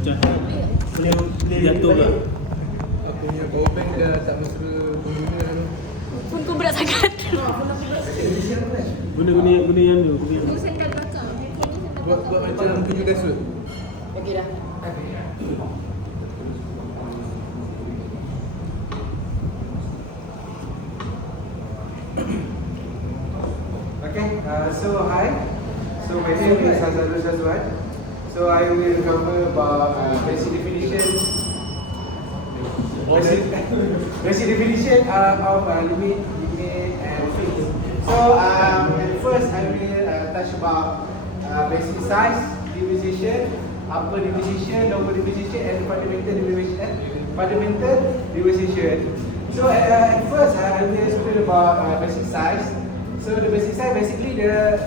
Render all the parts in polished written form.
macam boleh jatuh ke? Aku punya power bank dah tak mesra pengguna tu. Pun kau berat sangat. Guna yang tu. Kau sandal belakang. Buat macam tujuh kasut. Okey dah. Okay, so hi. So my name is HAZARUL SYAZWAN. So I will cover about basic definition. Basic definition of limit, and fix. So first I will touch about basic size, division, upper division, lower division, and fundamental division. So at first I will explain about basic size. So the basic size basically the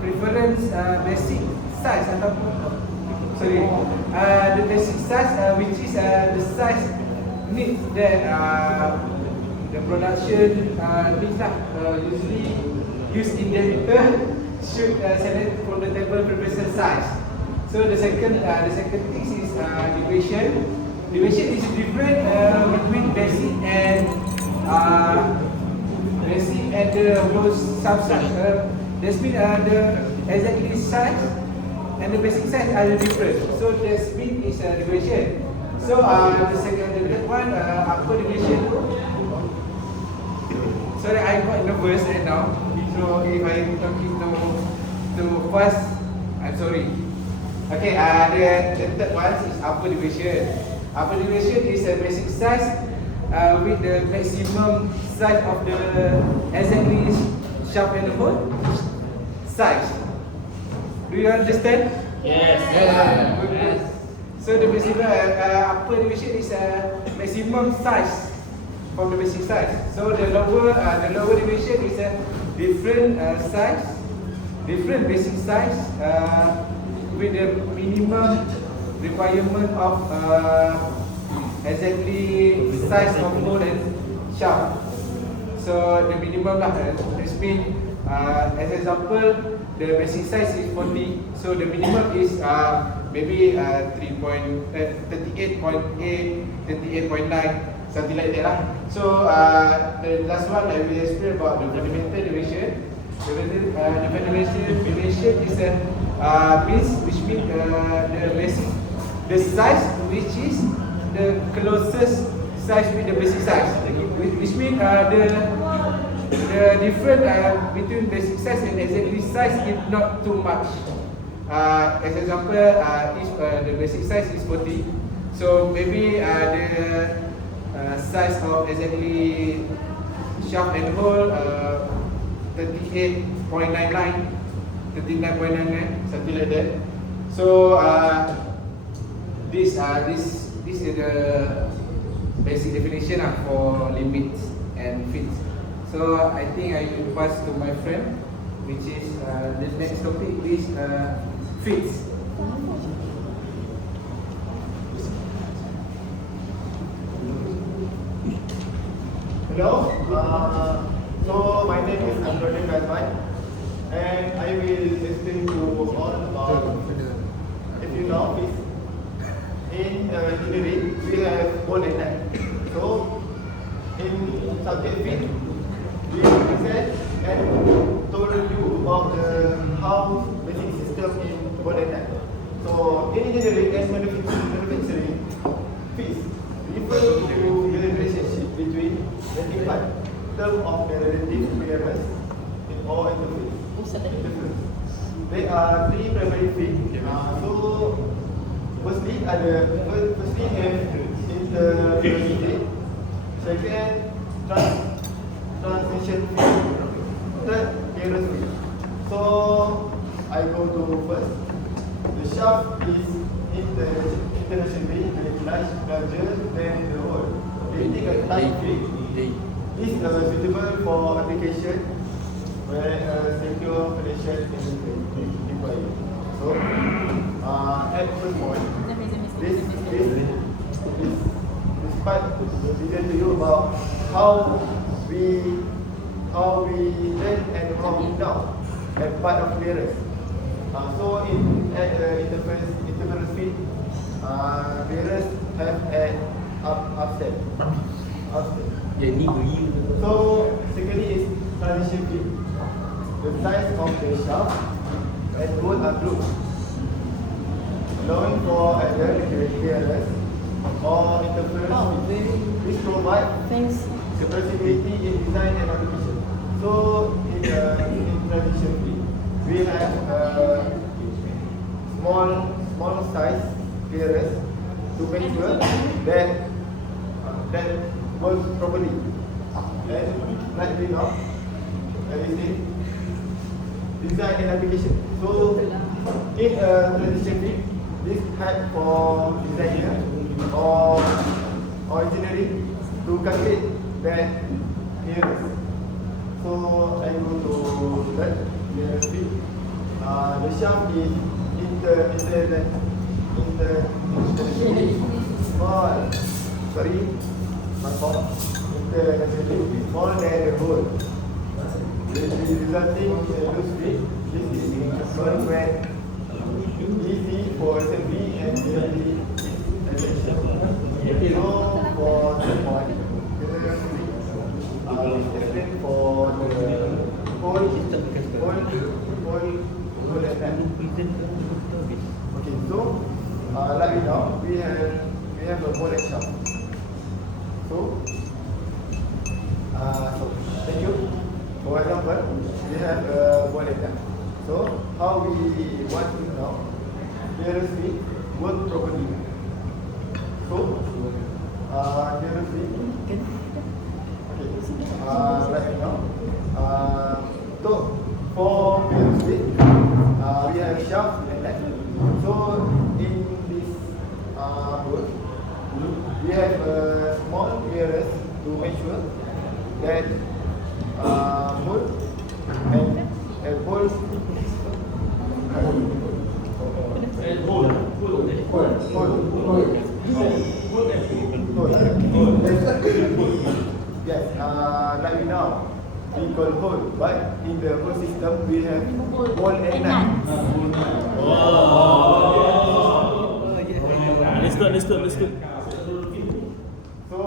preference basic size ataupun the basic size which is the size needs that the production needs usually used in the meter should select from the table preference size. So the second thing is deviation. Deviation is different between basic and the most subsize. That means the exactly size and the basic size are different. So the speed is deviation. So the third one, upper deviation. Sorry, I got nervous right now. So if I'm talking too fast, I'm sorry. Okay, the third one is upper deviation. Upper deviation is a basic size with the maximum size of the exactly shaft and hole size. Do you understand? Yes. Yes. So the basic upper division is a maximum size from the basic size. So the lower division is a different size, different basic size with the minimum requirement of exactly size of hole and shaft. So the minimum lah. This means as example, the basic size is 40. So the minimum is maybe 38.8, 38.9, something like that lah. So the last one I will explain about the fundamental division. The fundamental division is which means the basic, the size which is the closest size with the basic size, which means the difference between basic size and exactly size is not too much. As example, if the basic size is 40, so maybe the size of exactly shaft and hole 39.99, something like that. So this is the basic definition for limits and fits. So I think I will pass to my friend, which is the next topic is fits. Hello, so my name is AMINNORDIN, and I will explain to you all about, if you know, in engineering we have ball and net. So in subject fit, we present and told you about how basic system in ball and net. So in engineering and manufacturing, fits refer to the relationship between rectified term of the relative clearance in all interface. There are three primary feet. So firstly have interference, second transmission feed, third clearance feed. So I go to first. The shaft is internationally larger than the hole. Creating a tight fit is suitable for application where secure connection is required. So at first point, this part will begin to you about how we learn and how we know as part of clearance. So in at interference feed, Clearance have an upset. Jadi beri. So secondly is transition fit. The size of the shaft and both are grouped, allowing for a clearance or interference. This provides flexibility in design and application. So in transition fit, we have small size clearance to make sure that works properly. And like we know, design and application. So in a transition fit, this help for designer or engineering to calculate that clearance. So I go to that clearance fit. The shaft is more than the hole. This is resulting in a loose fit. This is when easy for assembly and easy attention. So for the point, explain for the hole and that. Okay, so like now we have a hole and shaft. So thank you. For example, we have a ball and that. So how we want to know clearance fit work properly. So clearance fit. Okay. Right now. So for clearance fit, we have shaft and leg. So in this board, we have a small clearance to make sure that hole and holes yes, like we now we call hole, but in the whole system we have hole and nut. Let's go. So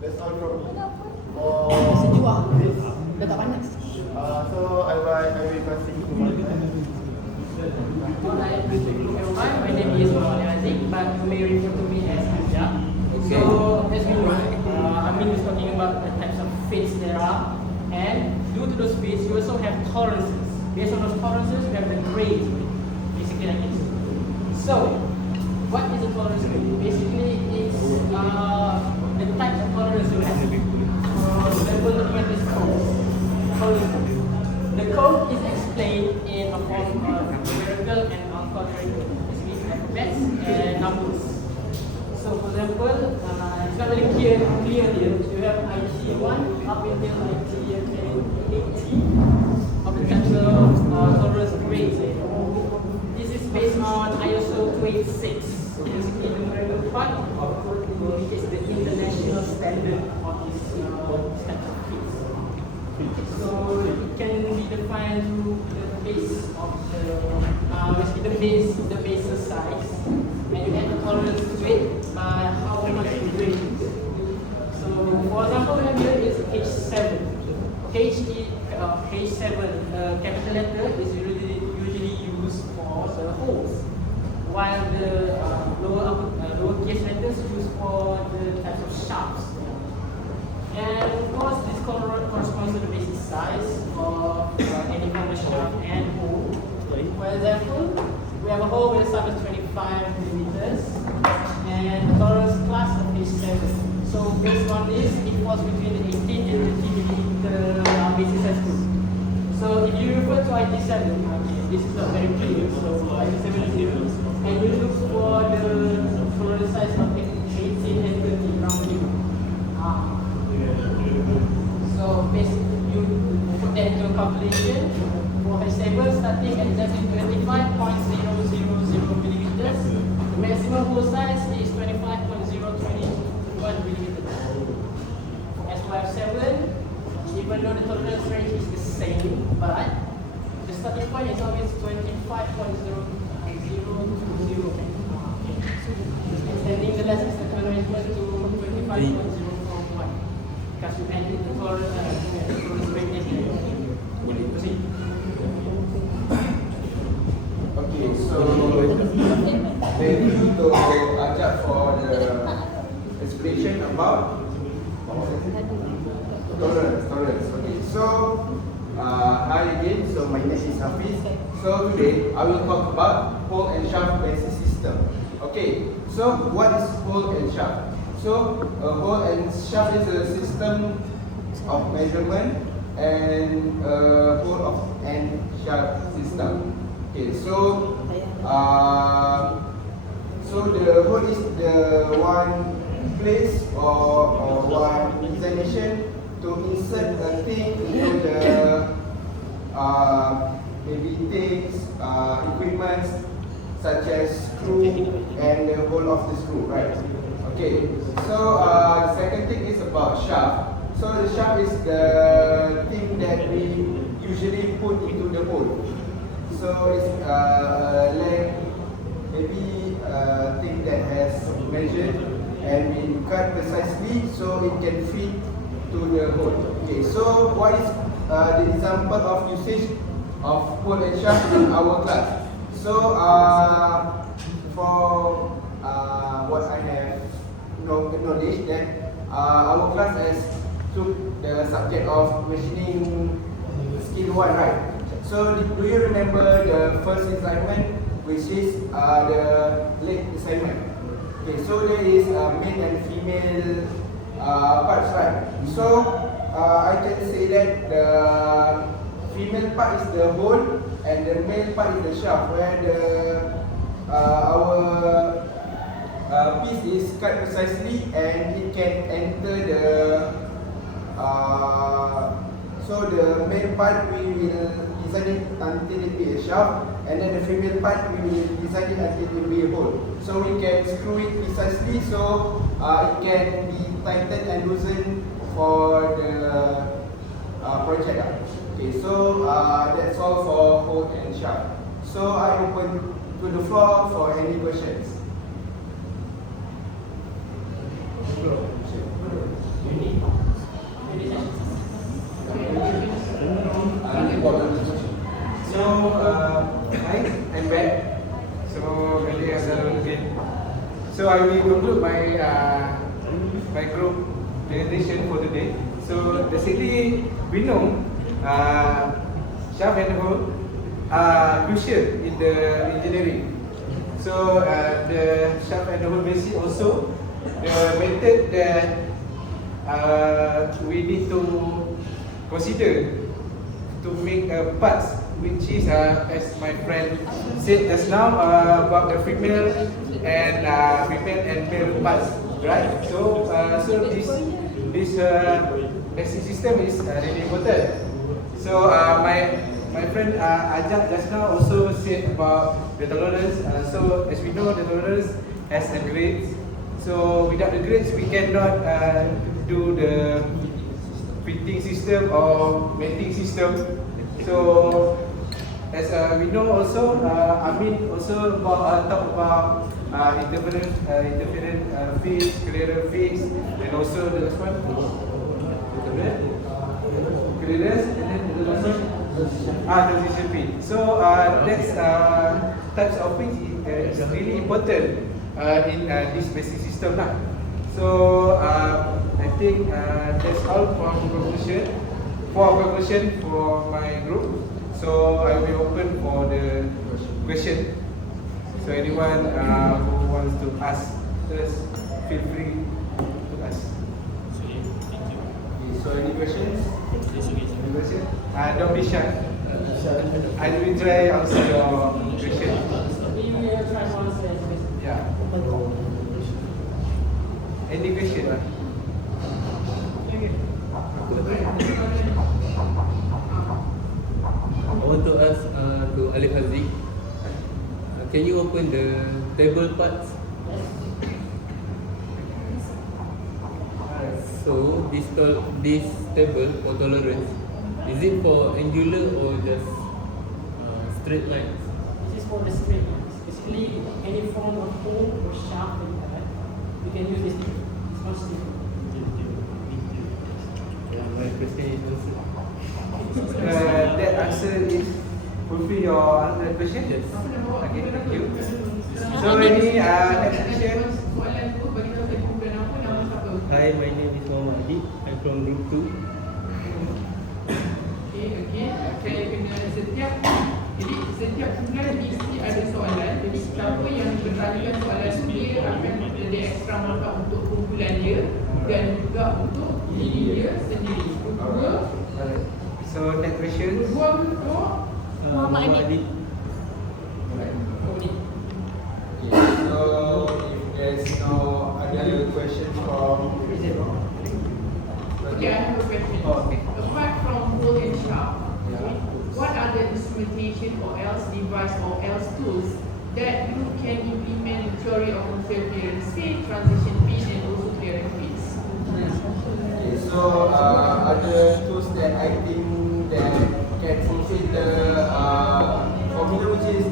that's all from me. This. So I will continue to my Hi everyone, my name is HAZIQ, but you may refer to me as Hamza. So as we know, Amin is talking about the types of fits there are, and due to those fits, you also have tolerances. Based on those tolerances, we have the grades, basically like this. So, what is a tolerance grade? Basically, it's the type of tolerance you have. For example, looking at this code. The code is explained in a form of numerical and non-numerical, basically alphabets and numbers. So, for example, it's not very clear here. You have IT1 up until IT80 of the types of tolerance grades. This is based on ISO 286. Basically, the numerical part is the international standard of this type of fits. So it can be defined through the base of the base size, and you add the tolerance to it by how much you weigh. So for example, we have here is H7. H7 capital letter is usually used for the holes, while the lowercase letters used for the types of shafts. And of course, this corresponds to the basic size of any kind of shaft and hole. For example, we have a hole with a size of 25 millimeters and the tolerance class of H7. So based on this, it falls between the 18 and 30 millimeter basic size group. So if you refer to IT7, this is not very clear. So IT7 is zero, and you look for the tolerance size of 18 and 30 around here. So basically, you put that into a calculation for H7 starting at exactly 25.000 millimeters. The maximum hole size is 25.021 millimeters. As for F7, even though the tolerance range is the same, but the starting point is always 25.020. boleh proceed. Okay, so thank you to Ajak for the explanation about tolerance. Okay, so hi again. So my name is Hafiz. So today I will talk about hole and shaft basic system. Okay, so what is hole and shaft? So a hole and shaft is a system of measurement and hole of and shaft system. Okay, so the hole is the one place or one destination to insert a thing into the maybe things, equipment such as screw and the hole of the screw, right? Okay, so the second thing is about shaft. So the shaft is the thing that we usually put into the hole. So it's length, maybe a thing that has measured and been cut precisely so it can fit to the hole. Okay, so what is the example of usage of hole and shaft in our class? So for what I have knowledge that our class has took the subject of machining skill 1, right? So do you remember the first assignment, which is the leg assignment? Okay, so there is male and female parts, right? So I can say that the female part is the hole and the male part is the shaft, where our piece is cut precisely and it can enter the so the male part we will design it until it be a shaft, and then the female part we will design it until it be a hole. So we can screw it precisely so it can be tightened and loosened for the project. Okay, so that's all for hole and shaft. So I open to the floor for any questions. So, hi, I'm back. So, my name is HAZARUL again. So, I will conclude my group presentation for today. So, basically, we know shaft and hole are crucial in the engineering. So, the shaft and hole basic also the method that we need to consider to make parts, which is as my friend said just now about the female and male parts, right? So this basic system is really important. So my friend Ajak just now also said about the tolerance. So as we know, the tolerance has a grades. So without the grades, we cannot do the fitting system or mating system. So as we know also, Amin also talk about independent phase, clearance phase, and also the last one, clearance, and then the last one, transition phase. So that's types of phase is really important in this basic system lah. So I think that's all for conclusion for my group. So I will open for the question. So anyone who wants to ask, just feel free to ask. Okay, so any questions? Any question? Don't be shy. I will try answer your question. We will try to answer your question. Yeah. Any question? I want to ask to ALIF HAZIQ, can you open the table parts? So this table for tolerance, is it for angular or just straight lines? This is for the straight lines. Basically, any form of hole or shaft that you have, you can use this. It's much different. my question is answered. That answer is fulfill your other question? Yes. Okay, thank you. So any next question? Soalan tu bagi tahu saya kumpulan apa, nama siapa? Hi, my name is MOHD. I'm from Group 2. Okey, saya kena setiap kumpulan mesti ada soalan. Jadi siapa yang bertanyakan soalan tu dia akan ada extra markah untuk kumpulan dia dan juga untuk diri dia sendiri. Alright. So next question. Untuk Muhammad Adib. So if there's no other questions from Okay, I have a question. Oh, okay. Apart from hole and shaft, what are the instrumentation or else device or else tools that you can implement the theory of control clearance feed, transition feed, and also clearance feeds? Okay, so other tools that I think that can fulfill the formula, which is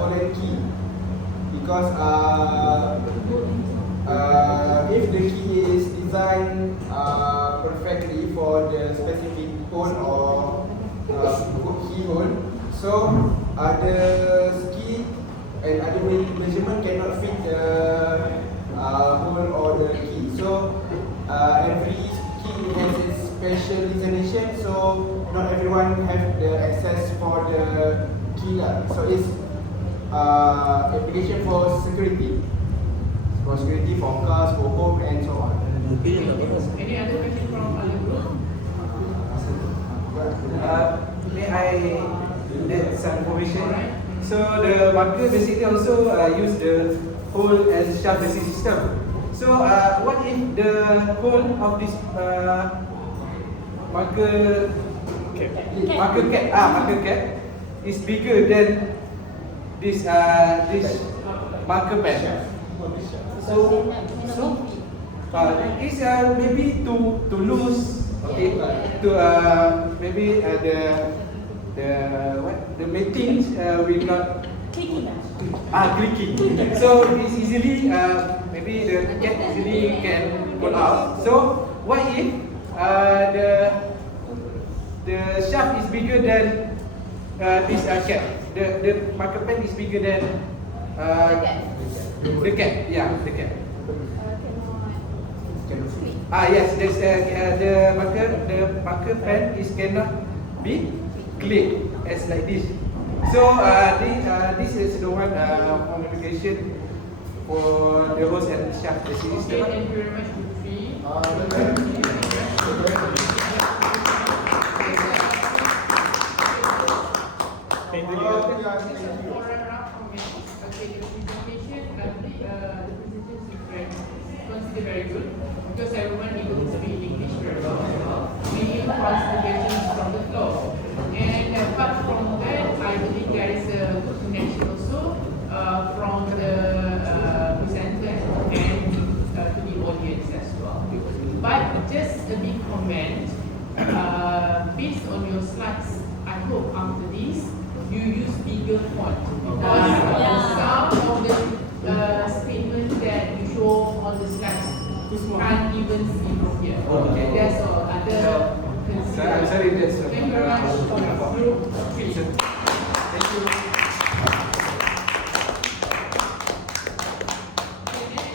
foreign key, because if the key is designed perfectly for the specific hole or keyhole, so the key and other measurement cannot fit the hole or the key. So every key has its specialization, so not everyone have the access for the key lah. So it's application for security, for cars, for home and so on. Any other question from other group? May I add some information? So the marker basically also use the hole and shaft basic system. So what if the hole of this marker cap is bigger than this marker pen? So it's maybe to lose, okay, to maybe the matings will not clicking. So it's easily maybe the cap easily can pull out. So what if the shaft is bigger than this cap? The marker pen is bigger than the cap. Yeah, the cap. Yes, there's the marker pen is cannot be clipped as like this. So this is the one communication for the host and shaft basic Okay, system. thank you very much, Putri. Thank you. Consider very good because everyone able to speak English very well. We need considerations from the floor. And apart from that, I believe there is a good connection also from the presenter and to the audience as well. But just a big comment, based on your slides, I hope after this you use bigger font because some of the statements that you show on the slides can't even see from here. Okay. That's all. Other I'm sorry, that's Thank you very much.